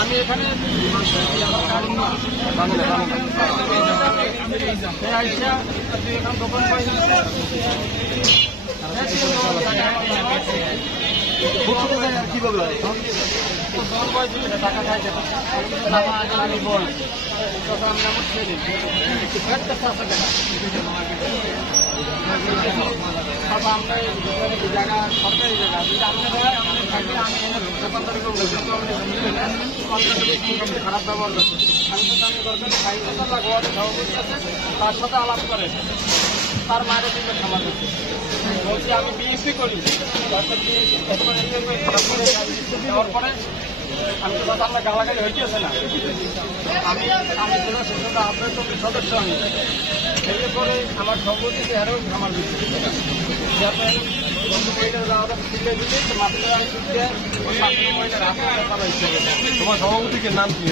আমি এখানে দোকান কিভাবে টাকা খাইছে আমি বল আমরা জায়গা সরকারি জায়গা যদি আপনারা থাকে আমি দোকানদারি করবো খারাপ ব্যবহার করছি আমি তো আমি দরকার 5,000 লাখ ওয়ার্ডে সভাপতি আছে তার সাথে আলাপ করে তার মায়ের দিকে খামার করছে বলছি আমি বিএসপি করি দেওয়ার পরে আমি তো দাদা আপনার গালাগালি হইতেছে না আমি আপনার চব্বিশ সদস্য আমি এর পরে আমার সম্পত্তিতে আরও খামার দিচ্ছে তোমার সভাপতিকে নাম কি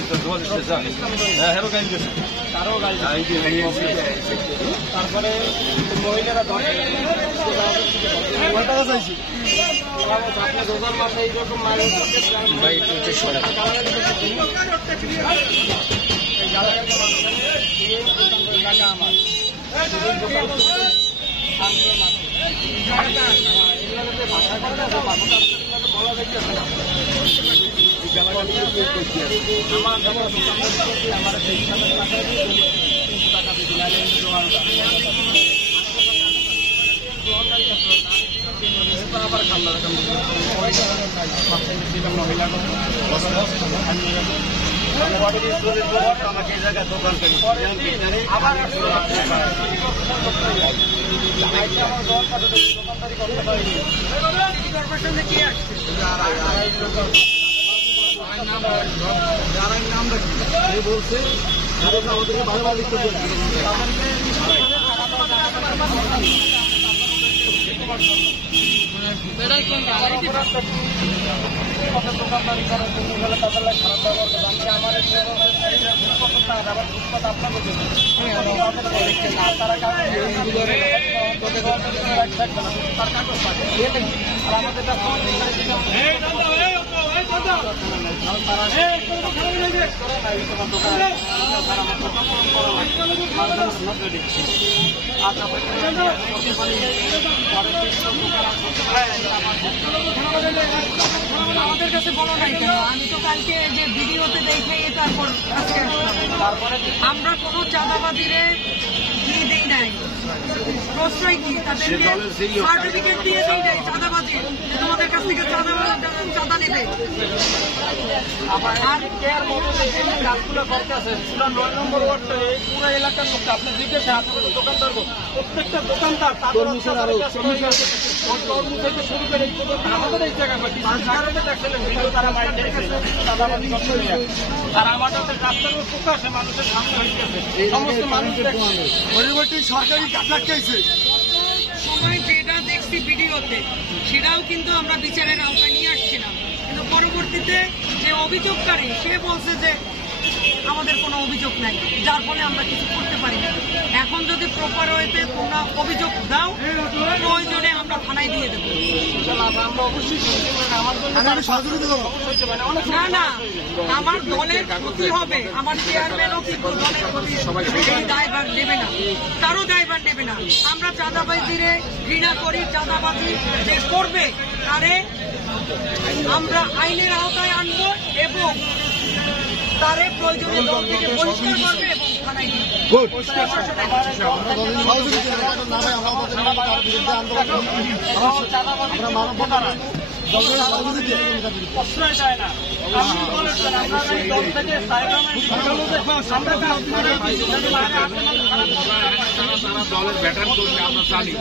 তারপরে মহিলারা চাইছি আপনার রোজার মাথায় এইরকম আমার বলা যাইতেছে না আমার টাকা দিয়ে আবার খাল্লা মহিলা আমাকে এই জায়গায় দোকান আবার দোকানদারি করতে পারিনি যারা নাম রাখি বলছে আমাদেরকে ভালো ভালো লিখতে দোকানদারি করে তাদের খারাপ ব্যবহার করে আমার তারা আমাদের কাছে বলো নাই কেন? আমি তো কালকে যে ভিডিওতে দেখে তারপর আমরা কোনো চাঁদাবাজিরে দিয়ে দিই নাই, প্রশ্রয় কি তাদেরকে সার্টিফিকেট দিয়ে দিই নাই চাঁদাবাজি, তোমাদের কাছ থেকে চাঁদা নেবে। আর কাজগুলো করতেছে পুরো 9 নম্বর ওয়ার্ডে এই পুরো এলাকার লোক আপনি জিজ্ঞাসা দোকানদার প্রত্যেকটা দোকানদার তরমুজ থেকে শুরু করে আমাদের এই জায়গায় তারা মাইক দিয়েছে আর আমাদের রাস্তার প্রকাশে মানুষের সামনে হয়েছে সমস্ত মানুষ পরিবর্তী সরকারি কাটলাক খেয়েছে সময় যেটা দেখছি ভিডিওতে সেটাও কিন্তু আমরা বিচারের আওতায় নিয়ে আসছিলাম, কিন্তু পরবর্তীতে যে অভিযোগকারী সে বলছে যে আমাদের কোনো অভিযোগ নাই, যার ফলে আমরা কিছু করতে পারি না। এখন যদি প্রপার ওয়েতে তোমরা অভিযোগ দাও প্রয়োজনে আমরা থানায় দিয়ে দেবো। না না, আমার দলের ক্ষতি হবে, আমার চেয়ারম্যানও কিন্তু দলের ক্ষতি এই দায়ভার নেবে না, কারো দায়ভার নেবে না। আমরা চাঁদাবাজিরে ঘৃণা করি, চাঁদাবাজি যে করবে তারে আমরা আইনের আওতায় আনবো এবং তারে প্রয়োজনে দল থেকে বহিষ্কার করবে এবং থানায় নিয়ে প্রশ্রয় দেয় না। দলের ব্যাটার আমরা জানি